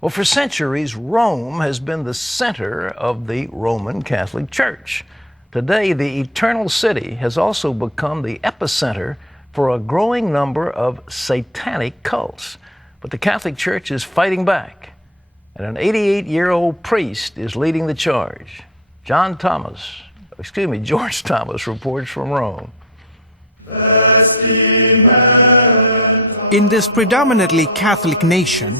Well, for centuries, Rome has been the center of the Roman Catholic Church. Today, the Eternal City has also become the epicenter for a growing number of satanic cults. But the Catholic Church is fighting back, and an 88-year-old priest is leading the charge. George Thomas reports from Rome. In this predominantly Catholic nation,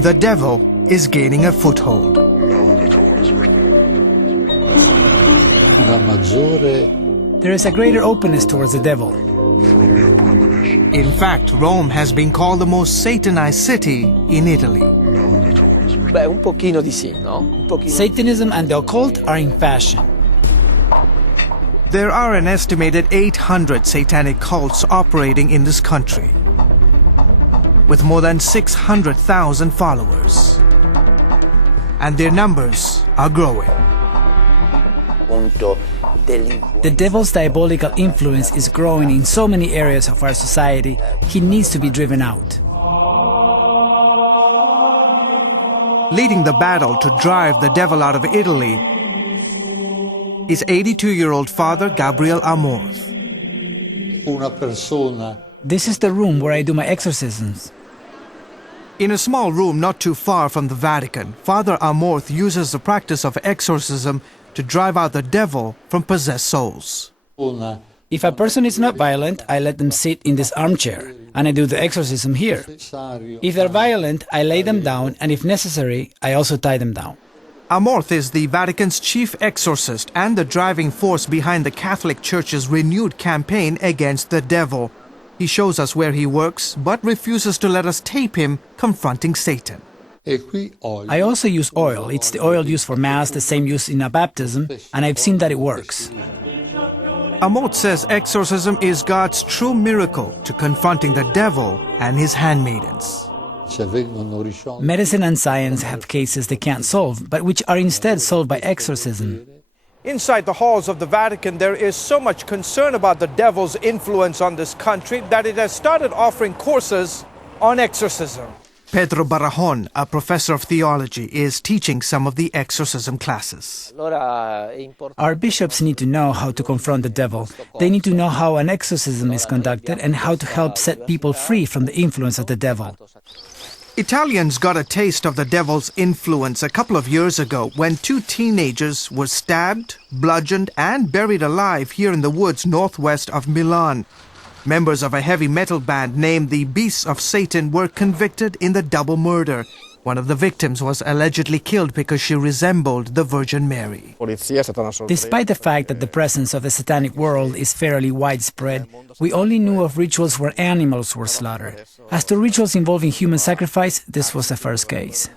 the devil is gaining a foothold. There is a greater openness towards the devil. In fact, Rome has been called the most Satanized city in Italy. Beh, un pochino di sì, no? Un pochino. Satanism and the occult are in fashion. There are an estimated 800 satanic cults operating in this country, with more than 600,000 followers. And their numbers are growing. The devil's diabolical influence is growing in so many areas of our society. He needs to be driven out. Leading the battle to drive the devil out of Italy is 82-year-old Father Gabriel Amorth. This is the room where I do my exorcisms. In a small room not too far from the Vatican, Father Amorth uses the practice of exorcism to drive out the devil from possessed souls. If a person is not violent, I let them sit in this armchair, and I do the exorcism here. If they're violent, I lay them down, and if necessary, I also tie them down. Amorth is the Vatican's chief exorcist and the driving force behind the Catholic Church's renewed campaign against the devil. He shows us where he works, but refuses to let us tape him confronting Satan. I also use oil. It's the oil used for Mass, the same used in a baptism, and I've seen that it works. Amorth says exorcism is God's true miracle to confronting the devil and his handmaidens. Medicine and science have cases they can't solve, but which are instead solved by exorcism. Inside the halls of the Vatican, there is so much concern about the devil's influence on this country that it has started offering courses on exorcism. Pedro Barrajon, a professor of theology, is teaching some of the exorcism classes. Our bishops need to know how to confront the devil. They need to know how an exorcism is conducted and how to help set people free from the influence of the devil. Italians got a taste of the devil's influence a couple of years ago when two teenagers were stabbed, bludgeoned, and buried alive here in the woods northwest of Milan. Members of a heavy metal band named the Beasts of Satan were convicted in the double murder. One of the victims was allegedly killed because she resembled the Virgin Mary. Despite the fact that the presence of the satanic world is fairly widespread, we only knew of rituals where animals were slaughtered. As to rituals involving human sacrifice, this was the first case.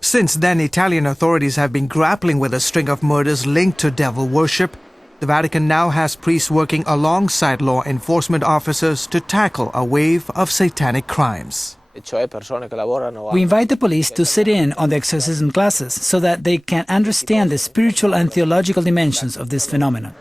Since then, Italian authorities have been grappling with a string of murders linked to devil worship. The Vatican now has priests working alongside law enforcement officers to tackle a wave of satanic crimes. We invite the police to sit in on the exorcism classes so that they can understand the spiritual and theological dimensions of this phenomenon.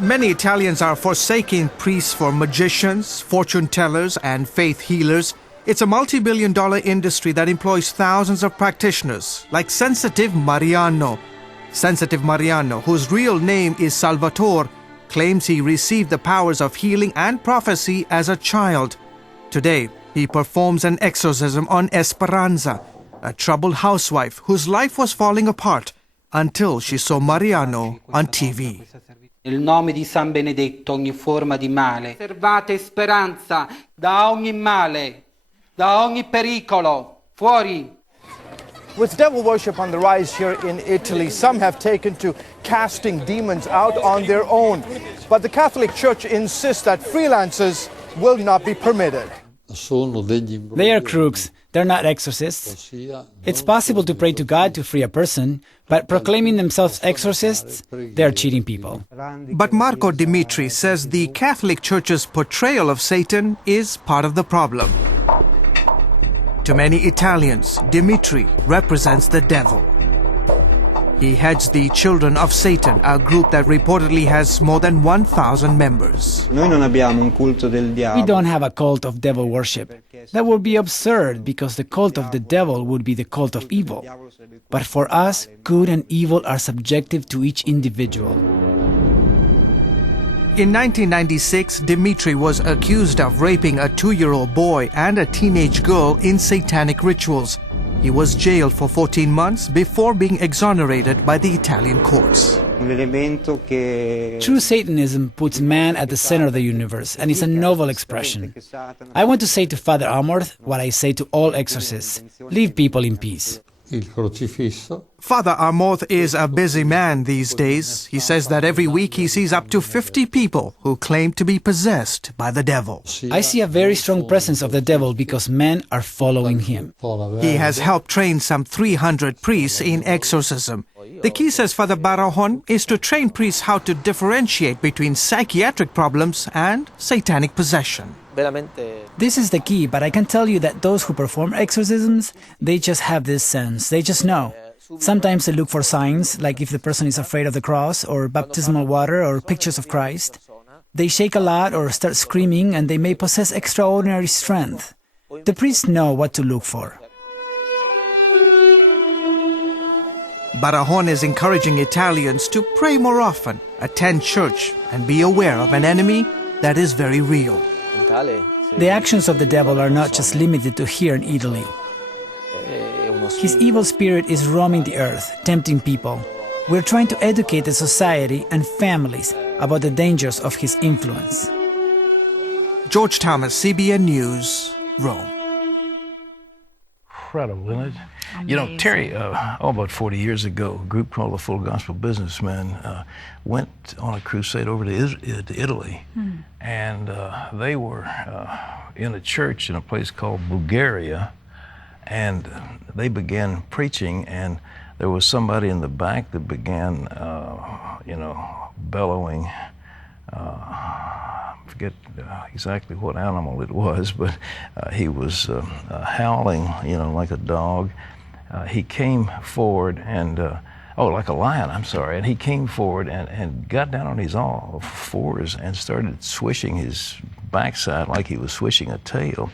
Many Italians are forsaking priests for magicians, fortune tellers, and faith healers. It's a multi-billion-dollar industry that employs thousands of practitioners, like Sensitive Mariano. Sensitive Mariano, whose real name is Salvatore, claims he received the powers of healing and prophecy as a child. Today, he performs an exorcism on Esperanza, a troubled housewife whose life was falling apart until she saw Mariano on TV. Nel nome di San Benedetto ogni forma di male. Servate speranza da ogni male, da ogni pericolo. Fuori! With devil worship on the rise here in Italy, some have taken to casting demons out on their own. But the Catholic Church insists that freelancers will not be permitted. They are crooks. They're not exorcists. It's possible to pray to God to free a person, but proclaiming themselves exorcists, they're cheating people. But Marco Dimitri says the Catholic Church's portrayal of Satan is part of the problem. To many Italians, Dimitri represents the devil. He heads the Children of Satan, a group that reportedly has more than 1,000 members. Noi non abbiamo un culto del We diavolo. don't have a cult of devil worship. That would be absurd because the cult of the devil would be the cult of evil. But for us, good and evil are subjective to each individual. In 1996, Dmitri was accused of raping a 2-year-old boy and a teenage girl in satanic rituals. He was jailed for 14 months before being exonerated by the Italian courts. L'elemento che True Satanism puts man at the center of the universe and is a novel expression. I want to say to Father Amorth what I say to all exorcists: leave people in peace. Il crocifisso. Father Amorth is a busy man these days. He says that every week he sees up to 50 people who claim to be possessed by the devil. I see a very strong presence of the devil because men are following him. He has helped train some 300 priests in exorcism. The key, says Father Barajon, is to train priests how to differentiate between psychiatric problems and satanic possession. Veramente. This is the key, but I can tell you that those who perform exorcisms, they just have this sense. They just know. Sometimes they look for signs, like if the person is afraid of the cross, or baptismal water, or pictures of Christ. They shake a lot or start screaming, and they may possess extraordinary strength. The priests know what to look for. Barajon is encouraging Italians to pray more often, attend church, and be aware of an enemy that is very real. The actions of the devil are not just limited to here in Italy. His evil spirit is roaming the earth, tempting people. We're trying to educate the society and families about the dangers of his influence. George Thomas, CBN News, Rome. Incredible, isn't it? You know, Terry, about 40 years ago, a group called the Full Gospel Businessmen went on a crusade over to Italy. And they were in a church in a place called Bulgaria. And they began preaching, and there was somebody in the back that began, bellowing. I forget exactly what animal it was, but he was howling, like a dog. He came forward and, like a lion, I'm sorry. And he came forward and got down on his all fours and started swishing his backside like he was swishing a tail.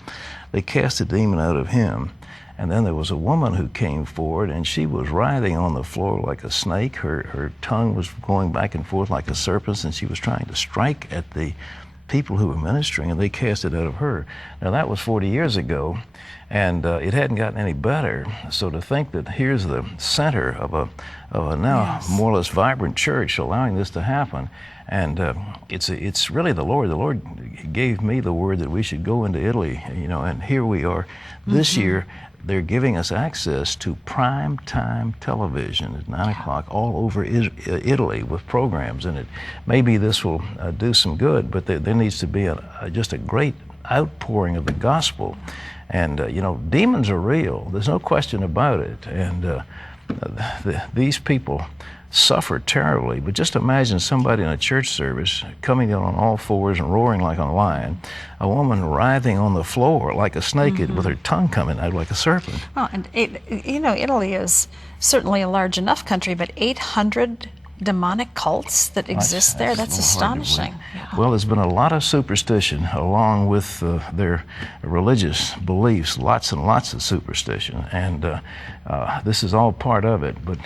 They cast a demon out of him. And then there was a woman who came forward, and she was writhing on the floor like a snake. Her tongue was going back and forth like a serpent's, and she was trying to strike at the people who were ministering, and they cast it out of her. Now, that was 40 years ago, and it hadn't gotten any better. So to think that here's the center of a now more or less vibrant church allowing this to happen, and it's really the Lord. The Lord gave me the word that we should go into Italy, and here we are this year. They're giving us access to prime time television at 9 o'clock all over Italy with programs in it. Maybe this will do some good, but there needs to be just a great outpouring of the gospel. And, demons are real. There's no question about it. And these people suffer terribly. But just imagine somebody in a church service coming in on all fours and roaring like a lion, a woman writhing on the floor like a snake with her tongue coming out like a serpent. Well, and Italy is certainly a large enough country, but 800 demonic cults that exist there, that's astonishing. Yeah. Well, there's been a lot of superstition along with their religious beliefs, lots and lots of superstition, and this is all part of it. But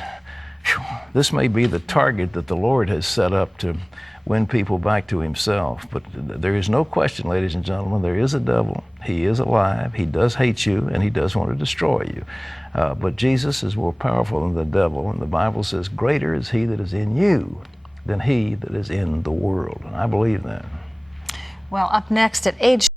this may be the target that the Lord has set up to win people back to himself. But there is no question, ladies and gentlemen, there is a devil. He is alive. He does hate you, and he does want to destroy you. But Jesus is more powerful than the devil, and the Bible says, greater is he that is in you than he that is in the world. And I believe that. Well, up next at age